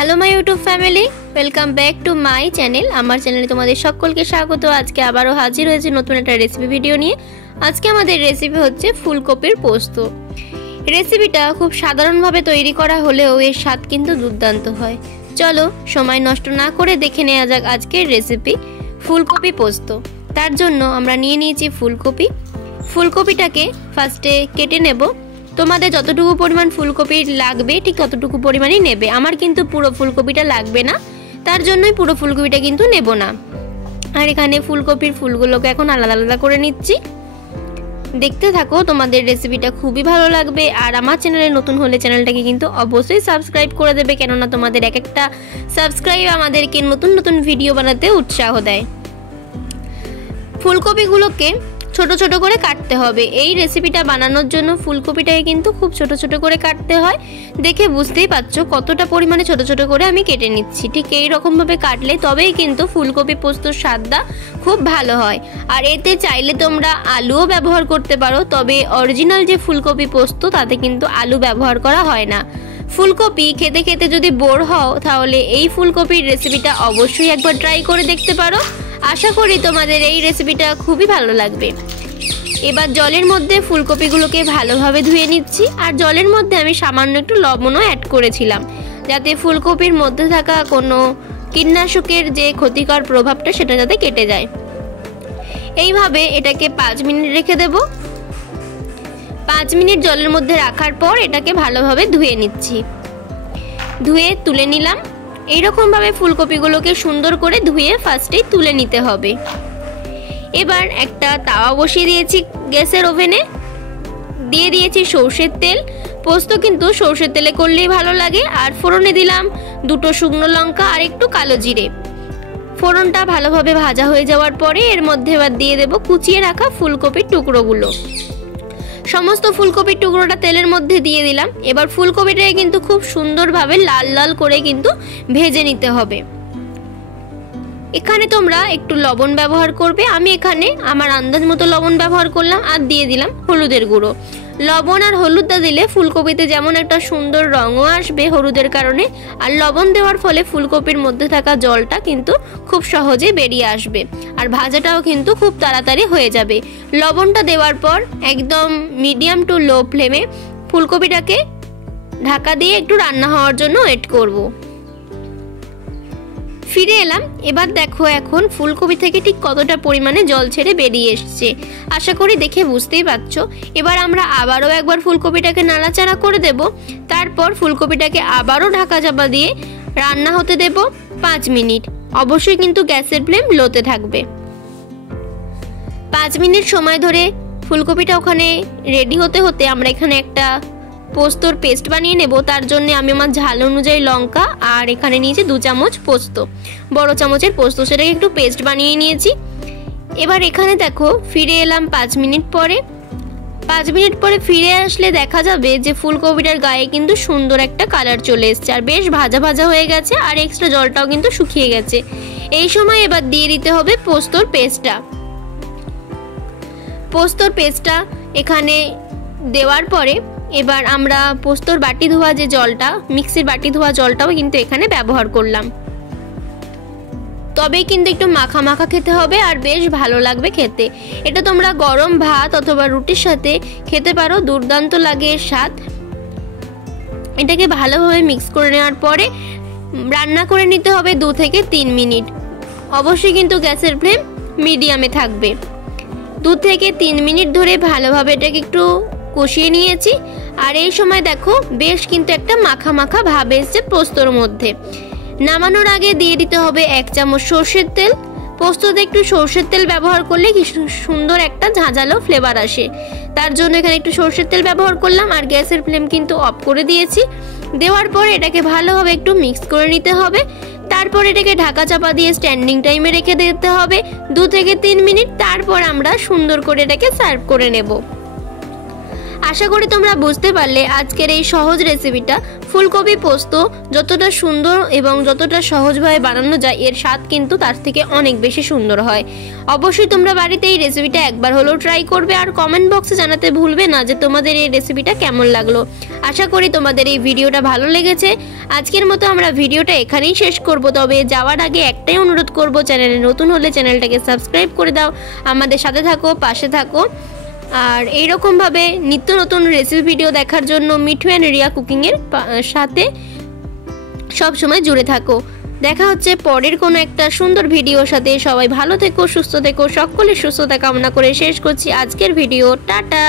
Hello my YouTube family, welcome back to my channel. আমার চ্যানেলে তোমাদের সকলকে স্বাগত। আজকে আবারও হাজির হয়েছে নতুন একটা রেসিপি ভিডিও নিয়ে। আজকে আমাদের রেসিপি হচ্ছে ফুলকপির পোস্ত। রেসিপিটা খুব সাধারণভাবে তৈরি করা হলেও এর স্বাদ কিন্তু দুর্দান্ত হয়। চলো সময় নষ্ট না করে দেখে নেওয়া যাক আজকের রেসিপি ফুলকপি পোস্ত। তার জন্য আমরা নিয়ে নিয়েছি ফুলকপিটাকে ফার্স্টে কেটে নেব। তোমাদের যতটুকু পরিমাণ ফুলকপি লাগবে ঠিক ততটুকু পরিমাণই নেবে। আমার কিন্তু পুরো ফুলকপিটা লাগবে না, তার জন্যই পুরো ফুলকপিটা কিন্তু নেব না। আর এখানে ফুলকপির ফুলগুলোকে এখন আলাদা আলাদা করে নিচ্ছি। দেখতে থাকো, তোমাদের রেসিপিটা খুবই ভালো লাগবে। আর আমার চ্যানেলে নতুন হলে চ্যানেলটাকে কিন্তু অবশ্যই সাবস্ক্রাইব করে দেবে, কেননা তোমাদের এক একটা সাবস্ক্রাইব আমাদেরকে নতুন নতুন ভিডিও বানাতে উৎসাহ দেয়। ফুলকপিগুলোকে ছোট ছোট করে কাটতে হবে। এই রেসিপিটা বানানোর জন্য ফুলকপিটাকে কিন্তু খুব ছোট ছোট করে কাটতে হয়। দেখে বুঝতেই পারছো কতটা পরিমাণে ছোট ছোট করে আমি কেটে নিচ্ছি। ঠিক এই রকমভাবে কাটলে তবেই কিন্তু ফুলকপি পোস্তর স্বাদটা খুব ভালো হয়। আর এতে চাইলে তোমরা আলুও ব্যবহার করতে পারো, তবে অরিজিনাল যে ফুলকপি পোস্ত তাতে কিন্তু আলু ব্যবহার করা হয় না। ফুলকপি খেতে খেতে যদি বোর হও তাহলে এই ফুলকপির রেসিপিটা অবশ্যই একবার ট্রাই করে দেখতে পারো। আশা করি তোমাদের এই রেসিপিটা খুবই ভালো লাগবে। এবার জলের মধ্যে ফুলকপিগুলোকে ভালোভাবে ধুয়ে নিচ্ছি। আর জলের মধ্যে আমি সামান্য একটু লবণও অ্যাড করেছিলাম, যাতে ফুলকপির মধ্যে থাকা কোনো কীটনাশকের যে ক্ষতিকর প্রভাবটা সেটা যাতে কেটে যায়। এইভাবে এটাকে 5 মিনিট রেখে দেব। 5 মিনিট জলের মধ্যে রাখার পর এটাকে ভালোভাবে ধুয়ে নিচ্ছি। ধুয়ে তুলে নিলাম। এইরকমভাবে ফুলকপিগুলোকে সুন্দর করে ধুয়ে ফার্স্টেই তুলে নিতে হবে। এবার একটা তাওয়া বসিয়ে দিয়েছি গ্যাসের ওভেনে, দিয়ে দিয়েছি সর্ষের তেল। পোস্ত কিন্তু সর্ষের তেলে করলেই ভালো লাগে। আর ফোড়নে দিলাম 2টো শুকনো লঙ্কা আর একটু কালো জিরে। ফোড়নটা ভালোভাবে ভাজা হয়ে যাওয়ার পরে এর মধ্যে এবার দিয়ে দেব কুচিয়ে রাখা ফুলকপির টুকরোগুলো। সমস্ত ফুলকপির টুকরোটা তেলের মধ্যে দিয়ে দিলাম। এবার ফুলকপিটাকে কিন্তু খুব সুন্দরভাবে লাল লাল করে কিন্তু ভেজে নিতে হবে। এখানে তোমরা একটু লবণ ব্যবহার করবে। আমি এখানে আমার আন্দাজ মতো লবণ ব্যবহার করলাম আর দিয়ে দিলাম হলুদের গুঁড়ো। লবণ আর হলুদটা দিলে ফুলকপিতে যেমন একটা সুন্দর রঙও আসবে হলুদের কারণে, আর লবণ দেওয়ার ফলে ফুলকপির মধ্যে থাকা জলটা কিন্তু খুব সহজে বেরিয়ে আসবে। আর ভাজাটাও কিন্তু খুব তাড়াতাড়ি হয়ে যাবে। লবণটা দেওয়ার পর একদম মিডিয়াম টু লো ফ্লেমে ফুলকপিটাকে ঢাকা দিয়ে একটু রান্না হওয়ার জন্য ওয়েট করব। ফিরে এলাম। এবার দেখো এখন ফুলকপি থেকে ঠিক কতটা পরিমাণে জল ছেড়ে বেরিয়ে এসছে। আশা করি দেখে বুঝতেই পারছো। এবার আমরা আবারও একবার ফুলকপিটাকে নাড়াচাড়া করে দেব। তারপর ফুলকপিটাকে আবারও ঢাকা চাপা দিয়ে রান্না হতে দেব 5 মিনিট। অবশ্যই কিন্তু গ্যাসের ফ্লেম লোতে থাকবে। 5 মিনিট সময় ধরে ফুলকপিটা ওখানে রেডি হতে হতে আমরা এখানে একটা পোস্তর পেস্ট বানিয়ে নেব। তার জন্য আমি আমার ঝাল অনুযায়ী লঙ্কা আর এখানে নিয়েছি 2 চামচ পোস্ত, বড় চামচের পোস্ত, সেটাকে একটু পেস্ট বানিয়ে নিয়েছি। এবার এখানে দেখো ফিরে এলাম 5 মিনিট পরে। 5 মিনিট পরে ফিরে আসলে দেখা যাবে যে ফুলকপিটার গায়ে কিন্তু সুন্দর একটা কালার চলে এসছে আর বেশ ভাজা ভাজা হয়ে গেছে, আর এক্সট্রা জলটাও কিন্তু শুকিয়ে গেছে। এই সময় এবার দিয়ে দিতে হবে পোস্তর পেস্টটা। পোস্তর পেস্টটা এখানে দেওয়ার পরে এবার আমরা পোস্তর বাটি ধোয়া যে জলটা, মিক্সির বাটি ধোয়া জলটাও কিন্তু এখানে ব্যবহার করলাম। তবেই কিন্তু একটু মাখা মাখা খেতে হবে আর বেশ ভালো লাগবে খেতে। এটা তোমরা গরম ভাত অথবা রুটির সাথে খেতে পারো, দুর্দান্ত লাগে এর স্বাদ। এটাকে ভালোভাবে মিক্স করে নেওয়ার পরে রান্না করে নিতে হবে 2 থেকে 3 মিনিট। অবশ্যই কিন্তু গ্যাসের ফ্লেম মিডিয়ামে থাকবে। 2 থেকে 3 মিনিট ধরে ভালোভাবে এটাকে একটু কষিয়ে নিয়েছি। আর এই সময় দেখো বেশ কিন্তু একটা মাখা মাখা ভাব এসছে পোস্তর মধ্যে। নামানোর আগে দিয়ে দিতে হবে 1 চামচ সর্ষের তেল। পোস্ততে একটু সর্ষের তেল ব্যবহার করলে কি সুন্দর একটা ঝাঁঝালো ফ্লেভার আসে, তার জন্য এখানে একটু সর্ষের তেল ব্যবহার করলাম। আর গ্যাসের ফ্লেম কিন্তু অফ করে দিয়েছি। দেওয়ার পর এটাকে ভালোভাবে একটু মিক্স করে নিতে হবে। তারপর এটাকে ঢাকা চাপা দিয়ে স্ট্যান্ডিং টাইমে রেখে দিতে হবে 2 থেকে 3 মিনিট। তারপর আমরা সুন্দর করে এটাকে সার্ভ করে নেব। আশা করি তোমরা বুঝতে পারলে আজকের এই সহজ রেসিপিটা। ফুলকপি পোস্ত যতটা সুন্দর এবং যতটা সহজভাবে বানানো যায়, এর স্বাদ কিন্তু তার থেকে অনেক বেশি সুন্দর হয়। অবশ্যই তোমরা বাড়িতে এই রেসিপিটা একবার হলেও ট্রাই করবে, আর কমেন্ট বক্সে জানাতে ভুলবে না যে তোমাদের এই রেসিপিটা কেমন লাগলো। আশা করি তোমাদের এই ভিডিওটা ভালো লেগেছে। আজকের মতো আমরা ভিডিওটা এখানেই শেষ করব। তবে যাওয়ার আগে একটাই অনুরোধ করব, চ্যানেলে নতুন হলে চ্যানেলটাকে সাবস্ক্রাইব করে দাও, আমাদের সাথে থাকো, পাশে থাকো। আর এইরকমভাবে নিত্য নতুন রেসিপি ভিডিও দেখার জন্য মিঠু অ্যান্ড রিয়া কুকিংয়ের সাথে সবসময় জুড়ে থাকো। দেখা হচ্ছে পরের কোনো একটা সুন্দর ভিডিওর সাথে। সবাই ভালো থেকো, সুস্থ থেকো। সকলের সুস্থতা কামনা করে শেষ করছি আজকের ভিডিও। টাটা।